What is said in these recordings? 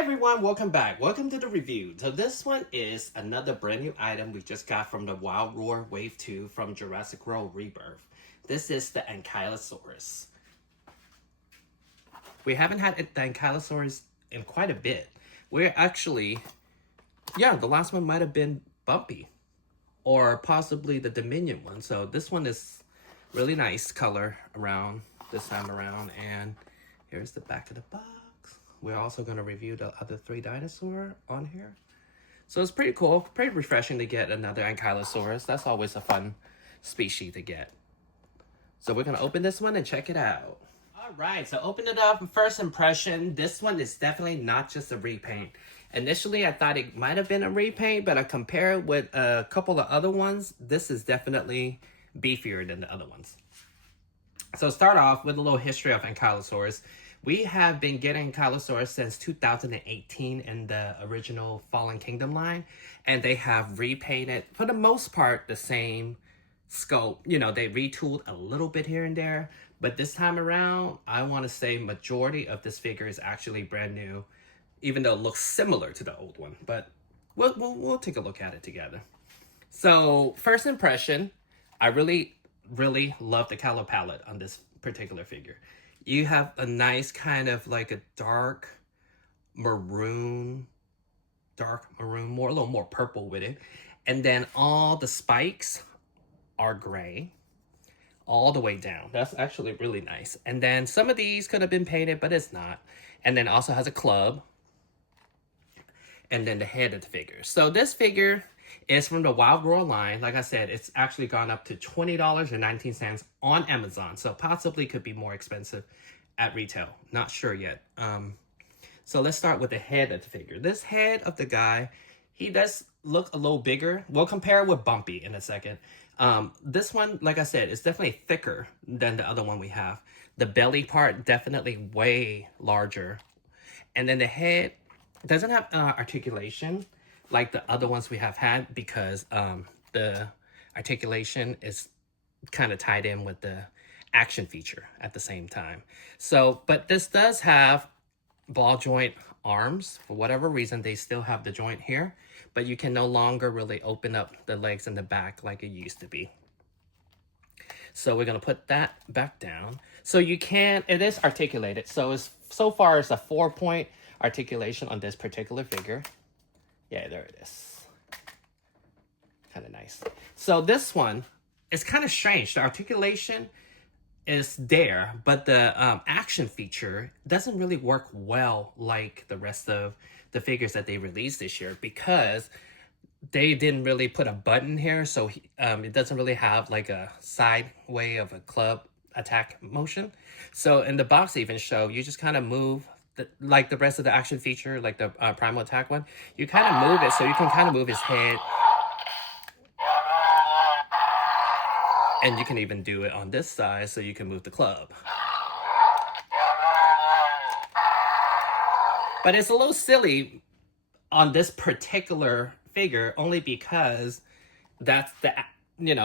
everyone, welcome back. Welcome to the review. So this one is another brand new item we just got from the Wild Roar Wave 2 from Jurassic World Rebirth. This is the Ankylosaurus. We haven't had the Ankylosaurus in quite a bit. We're actually, the last one might have been Bumpy. Or possibly the Dominion one. So this one is really nice color around this time around. And here's the back of the box. We're also going to review the other 3 dinosaurs on here. So it's pretty cool, pretty refreshing to get another Ankylosaurus. That's always a fun species to get. So we're going to open this one and check it out. Alright, so open it up. First impression, this one is definitely not just a repaint. Initially, I thought it might have been a repaint, but I compare it with a couple of other ones. This is definitely beefier than the other ones. So start off with a little history of Ankylosaurus. We have been getting Ankylosaurus since 2018 in the original Fallen Kingdom line, and they have repainted, for the most part, the same scope. You know, they retooled a little bit here and there, but this time around, I want to say majority of this figure is actually brand new, even though it looks similar to the old one, but we'll take a look at it together. So, first impression, I really love the color palette on this particular figure. You have a nice kind of like a dark maroon, a little more purple with it. And then all the spikes are gray all the way down. That's actually really nice. And then some of these could have been painted, but it's not. And then also has a club. And then the head of the figure. So this figure is from the Wild Roar line. Like I said, it's actually gone up to $20.19 on Amazon. So possibly could be more expensive at retail. Not sure yet. So let's start with the head of the figure. This head of the guy, he does look a little bigger. We'll compare it with Bumpy in a second. This one, like I said, is definitely thicker than the other one we have. The belly part definitely way larger. And then the head doesn't have articulation like the other ones we have had, because the articulation is kind of tied in with the action feature at the same time. So, but this does have ball joint arms. For whatever reason, they still have the joint here, but you can no longer really open up the legs in the back like it used to be. So we're going to put that back down. So you can, it is articulated. So so far it's a 4-point articulation on this particular figure. Yeah, there it is. Kind of nice. So this one is kind of strange. The articulation is there, but the action feature doesn't really work well like the rest of the figures that they released this year, because they didn't really put a button here. So it doesn't really have like a side way of a club attack motion. So in the box even show, you just kind of move like the rest of the action feature, like the primal attack one, you kind of move it so you can kind of move his head. And you can even do it on this side so you can move the club. But it's a little silly on this particular figure, only because that's the,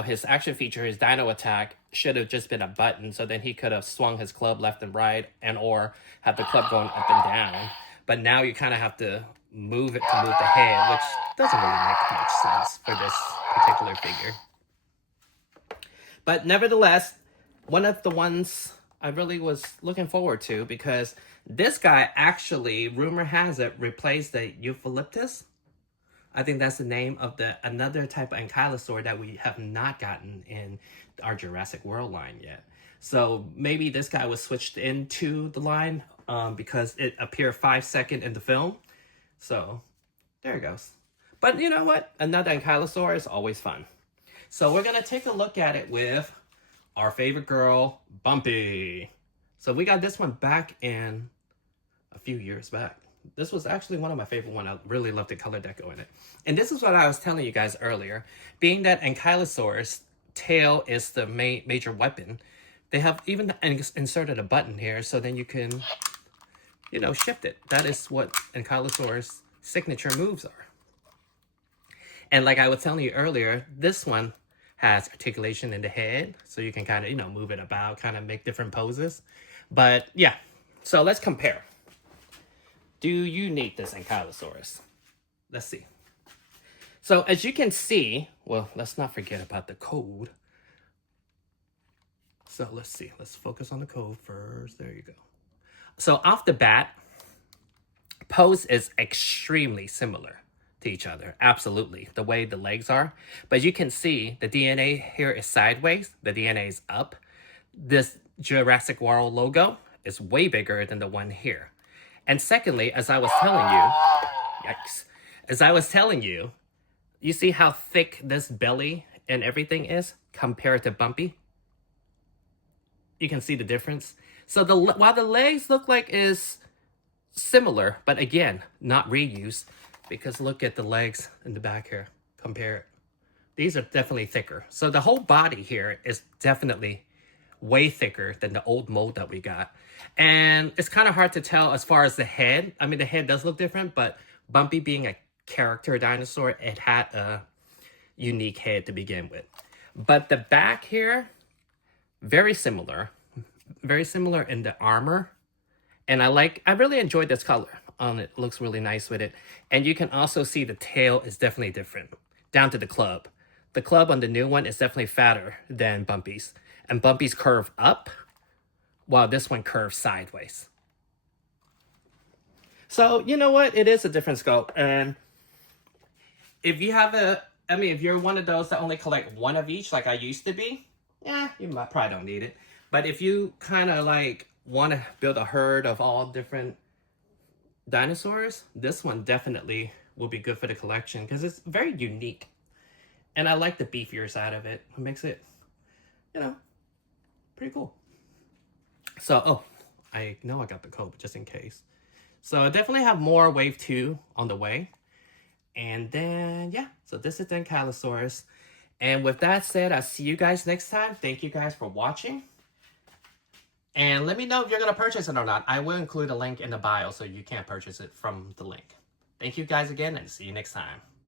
his action feature, his dino attack should have just been a button, so then he could have swung his club left and right, and or have the club going up and down. But now you kind of have to move it to move the head, which doesn't really make much sense for this particular figure. But nevertheless, one of the ones I really was looking forward to, because this guy actually, rumor has it, replaced the eucalyptus. I think that's the name of another type of ankylosaur that we have not gotten in our Jurassic World line yet. So maybe this guy was switched into the line because it appeared 5 seconds in the film. So there it goes. But you know what? Another ankylosaur is always fun. So we're going to take a look at it with our favorite girl, Bumpy. So we got this one back in a few years back. This was actually one of my favorite ones. I really love the color deco in it. And this is what I was telling you guys earlier. Being that Ankylosaurus tail is the major weapon, they have even inserted a button here so then you can, shift it. That is what Ankylosaurus' signature moves are. And like I was telling you earlier, this one has articulation in the head, so you can kind of, move it about, kind of make different poses. But yeah, so let's compare. do you need this Ankylosaurus? Let's see. So as you can see, well, let's not forget about the code. So let's see. Let's focus on the code first. There you go. So off the bat, pose is extremely similar to each other. Absolutely. The way the legs are. But you can see the DNA here is sideways. The DNA is up. This Jurassic World logo is way bigger than the one here. And secondly, as I was telling you, yikes, as I was telling you, you see how thick this belly and everything is compared to Bumpy? You can see the difference. So while the legs look like is similar, but again, not reused, because look at the legs in the back here. Compare it. These are definitely thicker. So the whole body here is definitely way thicker than the old mold that we got. And it's kind of hard to tell as far as the head. I mean, the head does look different, but Bumpy being a character dinosaur, it had a unique head to begin with. But the back here, very similar in the armor. And I really enjoyed this color on it. Looks really nice with it. And you can also see the tail is definitely different, down to the club. The club on the new one is definitely fatter than Bumpy's. And Bumpy's curve up, while this one curves sideways. So, you know what? It is a different scope. And if you have if you're one of those that only collect one of each, like I used to be, yeah, you probably don't need it. But if you kind of like want to build a herd of all different dinosaurs, this one definitely will be good for the collection because it's very unique. And I like the beefier side of it. It makes it, pretty cool. So, I know I got the code, but just in case. So I definitely have more Wave 2 on the way. And then, yeah, so this is the Ankylosaurus. And with that said, I'll see you guys next time. Thank you guys for watching. And let me know if you're going to purchase it or not. I will include a link in the bio so you can purchase it from the link. Thank you guys again and see you next time.